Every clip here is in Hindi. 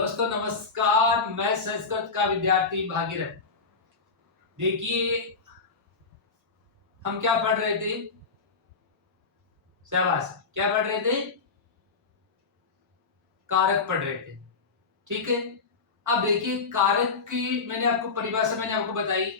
दोस्तों नमस्कार, मैं संस्कृत का विद्यार्थी भागीरथ। देखिए, हम क्या पढ़ रहे थे? शाबाश, क्या पढ़ रहे थे? कारक पढ़ रहे थे। ठीक है। अब देखिए, कारक की मैंने आपको बताई,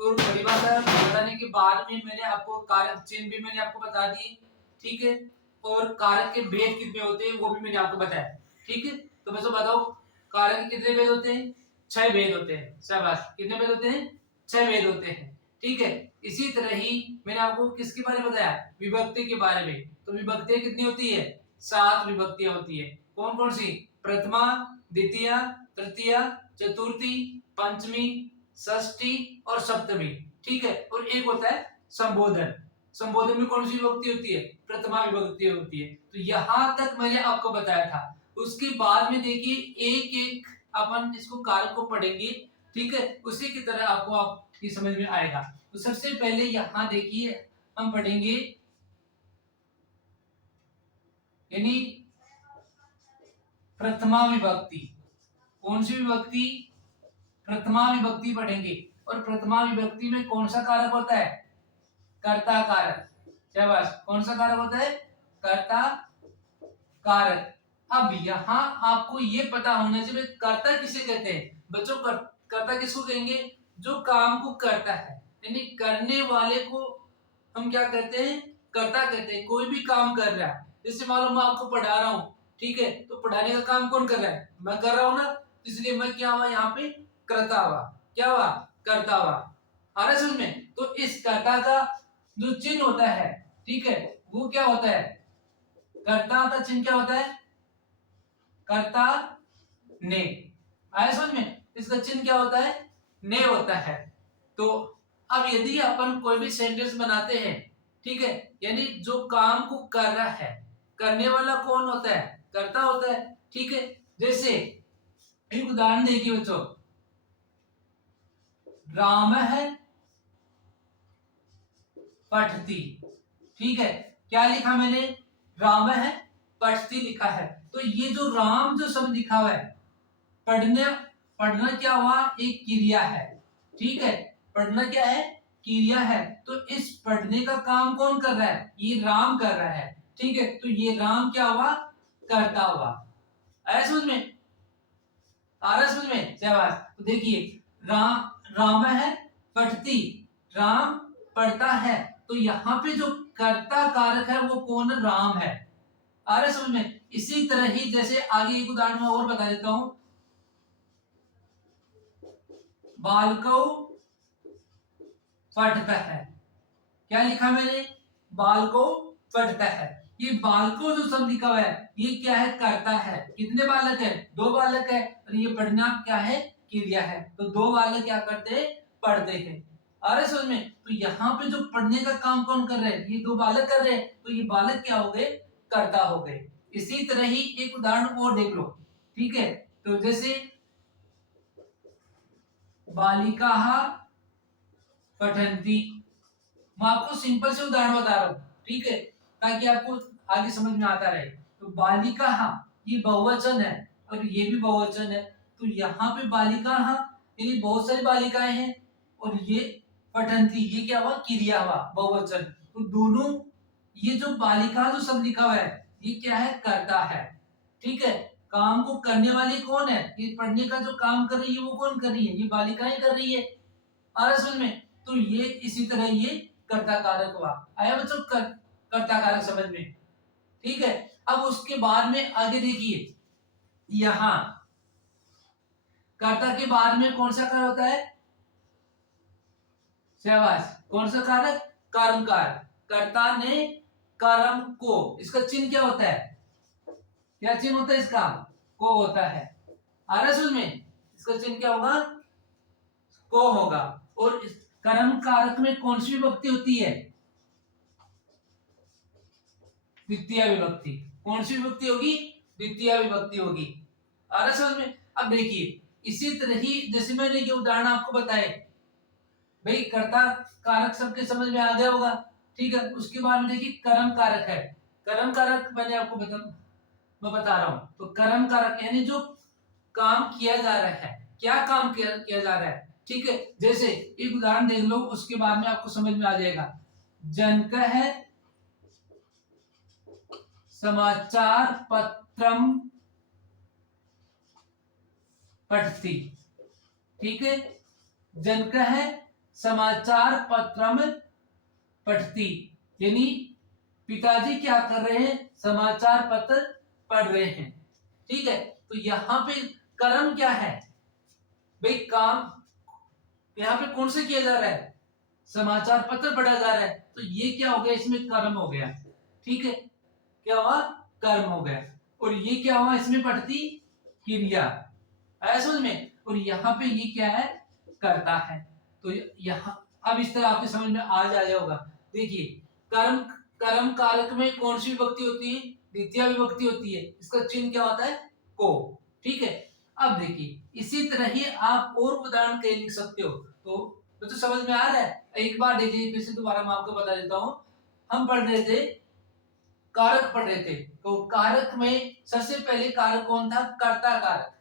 और परिभाषा बताने के बाद में मैंने आपको कारक चिन्ह भी मैंने आपको बता दिए। ठीक है। और कारक के भेद कितने होते हैं वो भी मैंने आपको बताया। ठीक है। तो बस बताओ, कारक के कितने भेद होते हैं? 6 भेद होते हैं। शाबाश, कितने भेद होते हैं? 6 भेद होते हैं। ठीक है। इसी तरह ही मैंने आपको किसके बारे में बताया? विभक्ति के बारे में। तो विभक्तियां कितनी होती है? 7 विभक्तियां होती है। कौन कौन सी? प्रथमा, द्वितीय, तृतीय, चतुर्थी, पंचमी, षष्ठी और सप्तमी। ठीक है। और एक होता है संबोधन। संबोधन में कौन सी विभक्ति होती है? प्रथमा विभक्ति होती है। तो यहां तक मैंने आपको बताया था। उसके बाद में देखिए, एक एक अपन इसको कारक को पढ़ेंगे। ठीक है। उसी की तरह आपको आपकी समझ में आएगा। तो सबसे पहले यहां देखिए, हम पढ़ेंगे यानी प्रथमा विभक्ति। कौन सी विभक्ति? प्रथमा विभक्ति पढ़ेंगे। और प्रथमा विभक्ति में कौन सा कारक होता है? कर्ता कारक। शाबाश, कौन सा कारक होता है? कर्ता कारक। अब यहां आपको ये पता होना चाहिए, कर्ता किसे कहते हैं बच्चों? कर्ता किसको कहेंगे? जो काम को करता है, यानी करने वाले को हम क्या कहते हैं? कर्ता कहते हैं। कोई भी काम कर रहा है, जैसे मान लो मैं आपको पढ़ा रहा हूँ। ठीक है। तो पढ़ाने का काम कौन कर रहा है? मैं कर रहा हूं ना। इसलिए मैं क्या हुआ यहाँ पे? कर्ता हुआ। क्या हुआ? कर्ता हुआ। आ रहा है समझ में? तो इस कर्ता का जो चिन्ह होता है, ठीक है, वो क्या होता है? कर्ता का चिन्ह क्या होता है? कर्ता ने। आया समझ में? इसका चिन्ह क्या होता है? ने होता है। तो अब यदि अपन कोई भी सेंटेंस बनाते हैं, ठीक है, यानी जो काम को कर रहा है, करने वाला कौन होता है? कर्ता होता है। ठीक है। जैसे एक उदाहरण देखिए बच्चों, राम है पठती। ठीक है। क्या लिखा मैंने? राम है पठती लिखा है। तो ये जो राम जो शब्द लिखा हुआ है, पढ़ने पढ़ना क्या हुआ? एक क्रिया है। ठीक है। पढ़ना क्या है? क्रिया है। तो इस पढ़ने का काम कौन कर रहा है? ये राम कर रहा है। ठीक है। तो ये राम क्या हुआ? करता हुआ। आया समझ में? आ रहा समझ में? शाबाश। तो देखिए, राम है पढ़ती, राम पढ़ता है। तो यहाँ पे जो कर्ता कारक है वो कौन? राम है। आ रहा समझ में? इसी तरह ही जैसे आगे एक उदाहरण मैं और बता देता हूं, बालकौ पढ़ता है। क्या लिखा मैंने? बालको पढ़ता है। ये बालको जो शब्द लिखा हुआ है, ये क्या है? करता है। कितने बालक है? 2 बालक है। और ये पढ़ना क्या है? क्रिया है। तो 2 बालक क्या करते हैं? पढ़ते हैं। आ रहे समझ में? तो यहाँ पे जो पढ़ने का काम कौन कर रहे हैं? ये 2 बालक कर रहे हैं। तो ये बालक क्या हो गए? कर्ता हो गए। इसी तरह ही एक उदाहरण और देख लो। ठीक है। तो जैसे बालिका पठंती। मैं आपको सिंपल से उदाहरण बता रहा हूँ। ठीक है। ताकि आपको आगे समझ में आता रहे। तो बालिका ये बहुवचन है, और ये भी बहुवचन है। तो यहाँ पे बालिका यानी बहुत सारी बालिकाएं हैं, और ये पठंती, ये क्या हुआ? क्रिया हुआ, बहुवचन। तो दोनों, ये जो बालिका जो शब्द लिखा हुआ है, ये क्या है? करता है। ठीक है। काम को करने वाली कौन है? ये पढ़ने का जो काम कर रही है वो कौन कर रही है? ये बालिकाएं कर रही है। आ रहा समझ में? तो ये इसी तरह ये कर्ता कारक हुआ। आया बच्चों? कर्ता कारक समझ में? ठीक है। अब उसके बाद में आगे देखिए, यहां कर्ता के बाद में कौन सा कारक होता है? शाबाश, कौन सा कारक? कर्मकार। कर्ता ने कर्म को, इसका चिन्ह क्या होता है? क्या चिन्ह होता है इसका? को होता है। आ रहा समझ में? इसका चिन्ह क्या होगा? को होगा। और इस कर्म कारक में कौन सी विभक्ति होती है? द्वितीय विभक्ति। कौन सी विभक्ति होगी? द्वितीय विभक्ति होगी। आ रहा समझ में? अब देखिए, इसी तरह ही जैसे मैंने ये उदाहरण आपको बताए, भाई कर्ता कारक सबके समझ में आ गया होगा। ठीक है। उसके बाद में देखिए, कर्म कारक है। कर्म कारक मैंने आपको मैं बता रहा हूं। तो कर्म कारक यानी जो काम किया जा रहा है, क्या काम किया जा रहा है। ठीक है, जैसे एक उदाहरण देख लो, उसके बाद में आपको समझ में आ जाएगा। जनकः समाचार पत्रम पठति। ठीक है, जनकः समाचार पत्रम पठति, यानी पिताजी क्या कर रहे हैं, समाचार पत्र पढ़ रहे हैं। ठीक है, तो यहाँ पे कर्म क्या है भाई, काम यहाँ पे कौन से किया जा रहा है, समाचार पत्र पढ़ा जा रहा है, तो ये क्या हो गया, इसमें कर्म हो गया। ठीक है, क्या हुआ, कर्म हो गया। और ये क्या हुआ, इसमें पढ़ती क्रिया, आया समझ में। और यहाँ पे ये क्या है, करता है। तो यहाँ अब इस तरह आपके समझ में आ जाया होगा। देखिए, कर्म कर्म कारक में कौन सी विभक्ति होती है, द्वितीय विभक्ति होती है, इसका चिन्ह क्या होता है, को। ठीक है, अब देखिए इसी तरह ही आप और उदाहरण कई लिख सकते हो। तो समझ में आ रहा है, एक बार देखिए फिर से दोबारा मैं आपको बता देता हूँ। हम पढ़ रहे थे, कारक पढ़ रहे थे, तो कारक में सबसे पहले कारक कौन था, कर्ता कारक।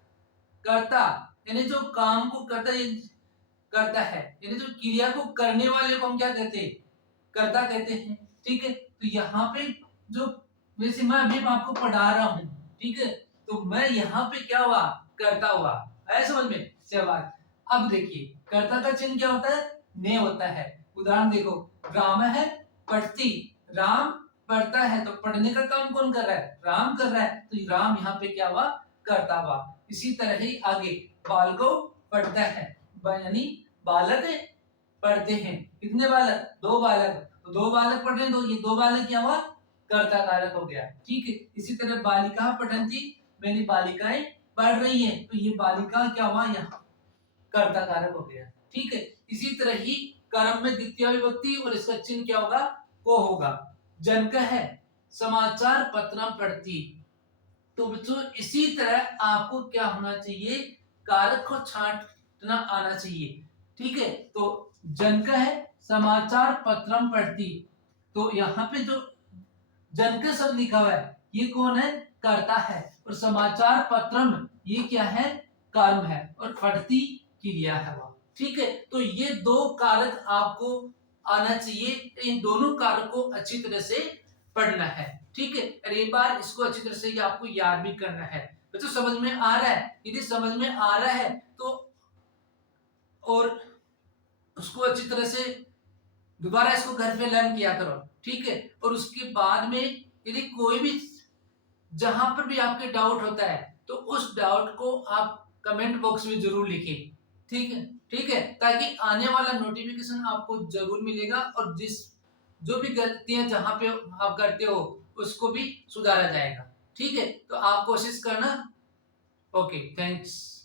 कर्ता यानी जो काम को करता है, यानी जो क्रिया को करने वाले को हम क्या कहते हैं, कर्ता कहते हैं। ठीक है, तो यहाँ पे जो, वैसे मैं अभी आपको पढ़ा रहा हूँ, ठीक है, तो मैं यहाँ पे क्या हुआ, कर्ता हुआ, है समझ में। शाबाश। अब देखिए कर्ता का चिन्ह क्या होता है, ने होता है। उदाहरण देखो, राम है पढ़ती, राम पढ़ता है, तो पढ़ने का काम कौन कर रहा है, राम कर रहा है, तो राम यहाँ पे क्या हुआ, कर्ता हुआ। इसी तरह ही आगे, बालको पढ़ता है, यानी बालक पढ़ते हैं। कितने बालक, दो बालक, तो दो बालक पढ़ रहे हैं, तो ये दो बालक क्या हुआ, कर्ता कारक हो गया। ठीक है, इसी तरह बालिका पठन्ति, मेरी बालिकाएं पढ़ रही हैं, तो ये बालिका क्या हुआ, यहाँ कर्ता कारक हो गया। ठीक है, इसी तरह ही कर्म में द्वितीय विभक्ति और इसका चिन्ह क्या होगा, को होगा। जनकः समाचार पत्र पढ़ती, तो बच्चों इसी तरह आपको क्या होना चाहिए, कारक को छांटना आना चाहिए। ठीक है, तो जनकः समाचार पत्रम पढ़ती, तो यहाँ पे जो जनक शब्द लिखा हुआ है, ये कौन है, कर्ता है, और समाचार पत्रम ये क्या है, कर्म है, और पढ़ती क्रिया है वह। ठीक है, तो ये दो कारक आपको आना चाहिए, इन दोनों कारक को अच्छी तरह से पढ़ना है। ठीक है, और एक बार इसको अच्छी तरह से आपको याद भी करना है। बच्चों समझ में आ रहा है, यदि समझ में आ रहा है तो और उसको अच्छी तरह से दोबारा इसको घर पे लर्न किया करो। ठीक है, और उसके बाद में यदि कोई भी जहां पर भी आपके डाउट होता है, तो उस डाउट को आप कमेंट बॉक्स में जरूर लिखें। ठीक है, ठीक है, ताकि आने वाला नोटिफिकेशन आपको जरूर मिलेगा, और जो भी गलतियां जहां पे आप करते हो उसको भी सुधारा जाएगा। ठीक है, तो आप कोशिश करना। Okay, thanks.